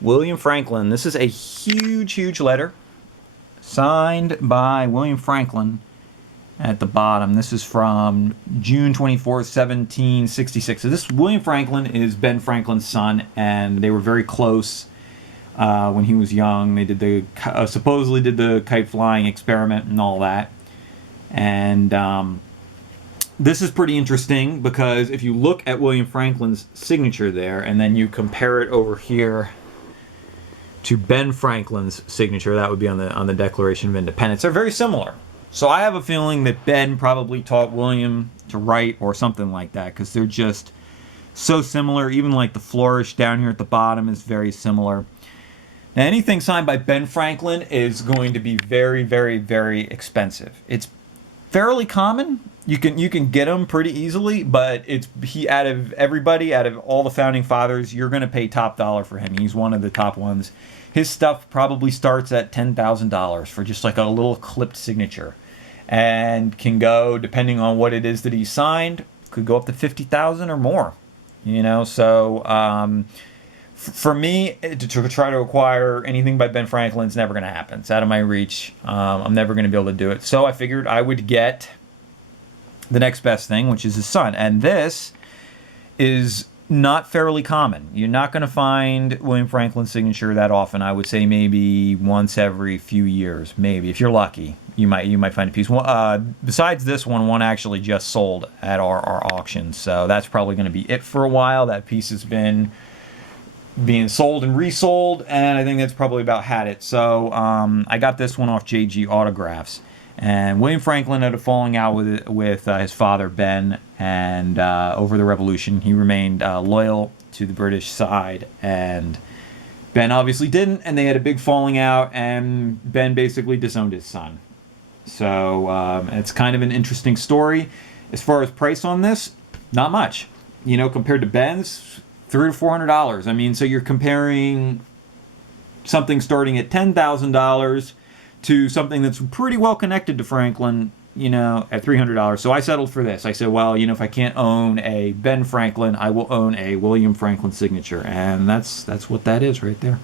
William Franklin. This is a huge, huge letter signed by William Franklin at the bottom. This is from June 24th, 1766. So this William Franklin is Ben Franklin's son, and they were very close when he was young. They did supposedly did the kite flying experiment and all that. And this is pretty interesting because if you look at William Franklin's signature there, and then you compare it over here to Ben Franklin's signature, that would be on the Declaration of Independence. They're very similar. So I have a feeling that Ben probably taught William to write or something like that, because they're just so similar. Even like the flourish down here at the bottom is very similar. Now, anything signed by Ben Franklin is going to be very, very, very expensive. It's fairly common. You can get them pretty easily, but out of everybody, out of all the founding fathers, you're going to pay top dollar for him. He's one of the top ones. His stuff probably starts at $10,000 for just like a little clipped signature, and can go, depending on what it is that he signed, could go up to $50,000 or more. So for me to try to acquire anything by Ben Franklin is never going to happen. It's out of my reach. I'm never going to be able to do it. So I figured I would get the next best thing, which is his son. And this is not fairly common. You're not going to find William Franklin's signature that often. I would say maybe once every few years, maybe, if you're lucky. You might find a piece. Besides this one actually just sold at our auction, so that's probably going to be it for a while. That piece has been being sold and resold, and I think that's probably about had it. So I got this one off JG Autographs. And William Franklin had a falling out with his father, Ben, and over the Revolution, he remained loyal to the British side, and Ben obviously didn't, and they had a big falling out, and Ben basically disowned his son. So it's kind of an interesting story. As far as price on this, not much. Compared to Ben's, $300 to $400. I mean, so you're comparing something starting at $10,000 to something that's pretty well connected to Franklin, at $300. So I settled for this. I said, well, if I can't own a Ben Franklin, I will own a William Franklin signature. And that's what that is right there.